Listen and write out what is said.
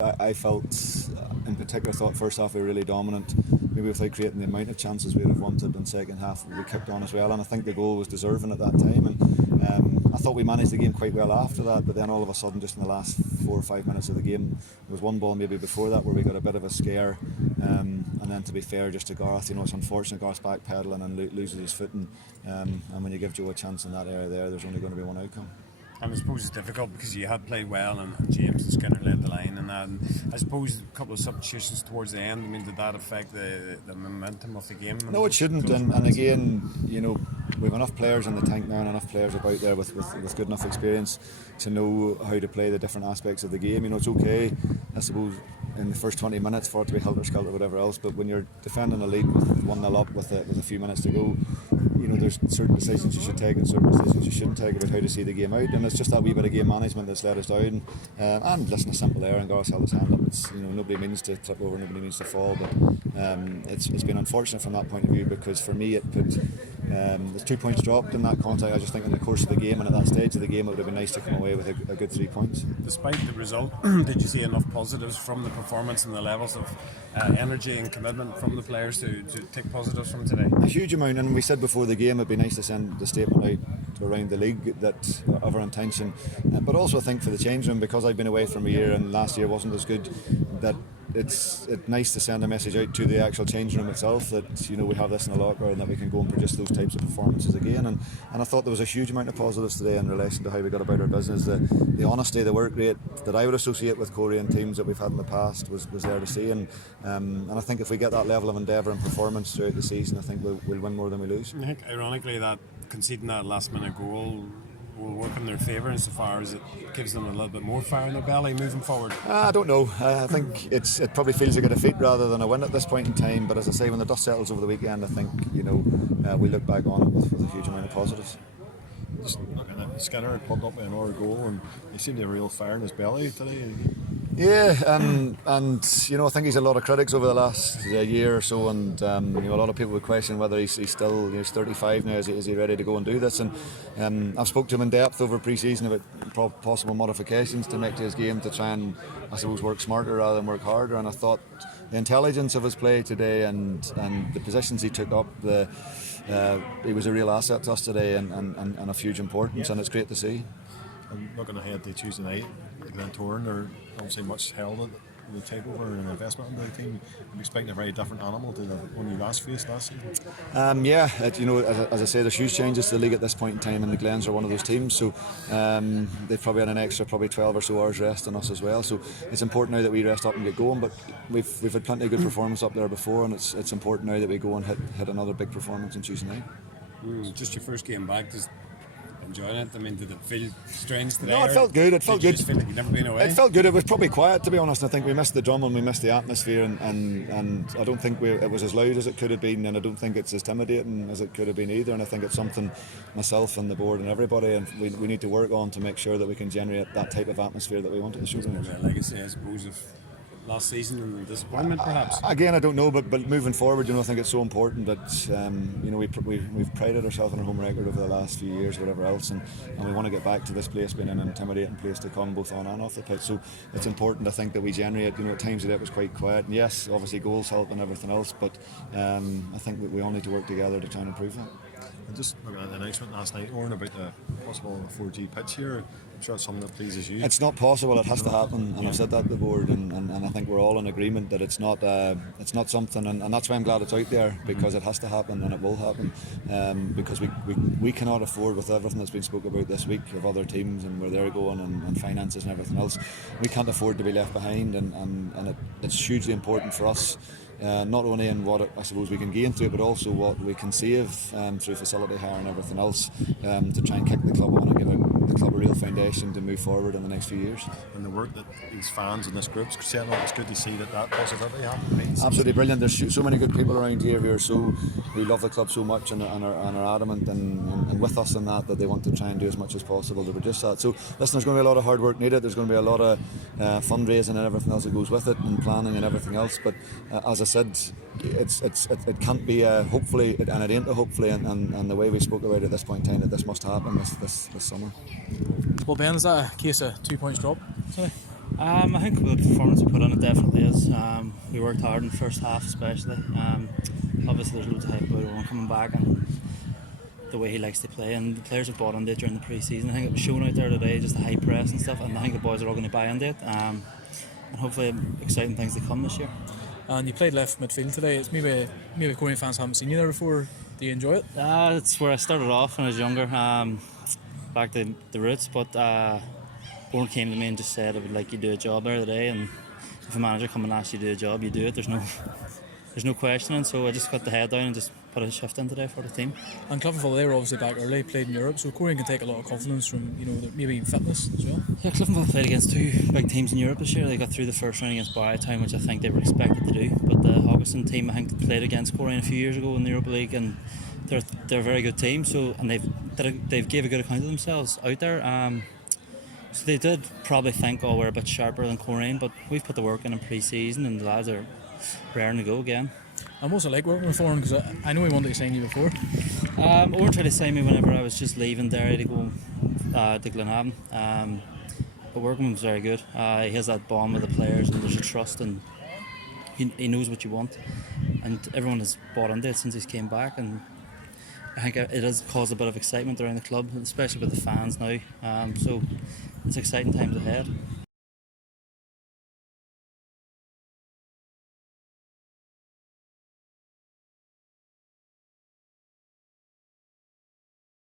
I felt, in particular, thought first half we were really dominant, maybe without creating the amount of chances we would have wanted. In second half we kicked on as well, and I think the goal was deserving at that time. And I thought we managed the game quite well after that, but then all of a sudden, just in the last 4 or 5 minutes of the game, there was one ball maybe before that where we got a bit of a scare. And then, to be fair, just to Garth, it's unfortunate Garth's backpedaling and loses his footing. And when you give Joe a chance in that area there's only going to be one outcome. And I suppose it's difficult because you had played well and James and Skinner led the line and that. And I suppose a couple of substitutions towards the end, did that affect the momentum of the game? No, it shouldn't. And again, we've enough players in the tank now and enough players about there with good enough experience to know how to play the different aspects of the game. It's okay, I suppose, in the first 20 minutes for it to be helter-skelter or whatever else, but when you're defending a lead with 1-0 up with a few minutes to go, there's certain decisions you should take and certain decisions you shouldn't take about how to see the game out, and it's just that wee bit of game management that's let us down. And listen, a simple error, and Garth held his hand up. It's nobody means to trip over, nobody means to fall, but it's been unfortunate from that point of view, because for me it put there's 2 points dropped in that contact. I just think in the course of the game and at that stage of the game it would have been nice to come away with a good 3 points. Despite the result, did you see enough positives from the performance and the levels of energy and commitment from the players to take positives from today? A huge amount, and we said before the game it'd be nice to send the statement out around the league that of our intention, but also I think for the change room, because I've been away from a year and last year wasn't as good, that it's nice to send a message out to the actual change room itself that we have this in the locker and that we can go and produce those types of performances again. And I thought there was a huge amount of positives today in relation to how we got about our business. The honesty, the work rate that I would associate with Coleraine teams that we've had in the past was there to see. And I think if we get that level of endeavour and performance throughout the season, I think we'll win more than we lose. I think ironically that conceding that last minute goal will work in their favour insofar as it gives them a little bit more fire in their belly moving forward. I don't know. I think it probably feels like a defeat rather than a win at this point in time, but as I say, when the dust settles over the weekend, I think we look back on it with a huge amount of positives. Just looking at Skinner had pulled up with another goal and he seemed to have a real fire in his belly today. Yeah, and I think he's had a lot of critics over the last year or so, and a lot of people would question whether he's still he's 35 now. Is he ready to go and do this? And I've spoke to him in depth over pre-season about possible modifications to make to his game to try and, I suppose, work smarter rather than work harder. And I thought the intelligence of his play today and the positions he took up, he was a real asset to us today and of huge importance, and it's great to see. And looking ahead to Tuesday night, Oran, they're obviously much held at the takeover and investment into the team. I'm expecting a very different animal to the one you last faced last season. As I say, there's huge changes to the league at this point in time, and the Glens are one of those teams. So they've probably had an extra 12 or so hours rest on us as well. So it's important now that we rest up and get going. But we've had plenty of good performance up there before, and it's important now that we go and hit another big performance on Tuesday night. Just your first game back. Enjoying it? Did it feel strange today? No, it felt good. It felt good. Just feel like you'd never been away? It felt good. It was probably quiet, to be honest. I think we missed the drum and we missed the atmosphere, and I don't think it was as loud as it could have been, and I don't think it's as intimidating as it could have been either. And I think it's something myself and the board and everybody, and we need to work on to make sure that we can generate that type of atmosphere that we want at the showground. A legacy, I suppose, of last season and the disappointment, perhaps. Again, I don't know, but moving forward, I think it's so important that we've prided ourselves on our home record over the last few years, whatever else, and we want to get back to this place being an intimidating place to come, both on and off the pitch. So it's important, I think, that we generate. At times today it was quite quiet, and yes, obviously goals help and everything else, but I think that we all need to work together to try and improve that. And just looking at the announcement last night, Oran, about the possible 4G pitch here, I'm sure it's something that pleases you. It's not possible. It has to happen, and I've said that to the board, and I think we're all in agreement that it's not something, and that's why I'm glad it's out there, because it has to happen and it will happen, because we cannot afford, with everything that's been spoken about this week of other teams and where they're going and finances and everything else, we can't afford to be left behind, and it's hugely important for us. Not only in what I suppose we can gain through it, but also what we can save through facility hire and everything else, to try and kick the club on and give the club a real foundation to move forward in the next few years. And the work that these fans and this group's setting up, it's good to see that possibility happen. Absolutely brilliant. There's so many good people around here who love the club so much and are adamant and with us in that they want to try and do as much as possible to produce that. So listen, there's going to be a lot of hard work needed. There's going to be a lot of fundraising and everything else that goes with it, and planning and everything else. But as I said, it can't be hopefully, and it ain't a hopefully, and the way we spoke about it at this point in time, that this must happen this summer. Well, Ben, is that a case of 2 points drop today? I think the performance we put on it definitely is. We worked hard in the first half, especially. Obviously, there's loads of hype about Oran coming back and the way he likes to play, and the players have bought into it during the pre-season. I think it was shown out there today, just the high press and stuff, and I think the boys are all going to buy into it. And hopefully, exciting things to come this year. And you played left midfield today. It's maybe Coleraine fans haven't seen you there before. Do you enjoy it? It's where I started off when I was younger. Back to the roots, but Oran came to me and just said, "I would like you to do a job there today, and if a manager come and asks you to do a job, you do it. There's no questioning." So I just got the head down and just put a shift in today for the team. And Cliftonville, they were obviously back early, played in Europe, so Coleraine can take a lot of confidence from maybe fitness as well. Yeah, Cliftonville played against two big teams in Europe this year. They got through the first round against Barrytown, which I think they were expected to do. But the Augustin team, I think, played against Coleraine a few years ago in the Europa League, and they're a very good team. So and they've gave a good account of themselves out there. So they did probably think, oh, we're a bit sharper than Coleraine, but we've put the work in pre-season, and the lads are raring to go again. And what's it like working with Oran? Because I know he wanted to sign you before. Oran tried to sign me whenever I was just leaving Doherty to go to Glenavon. But working with him was very good. He has that bond with the players, and there's a trust, and he knows what you want. And everyone has bought into it since he's came back, and I think it has caused a bit of excitement around the club, especially with the fans now. So it's exciting times ahead.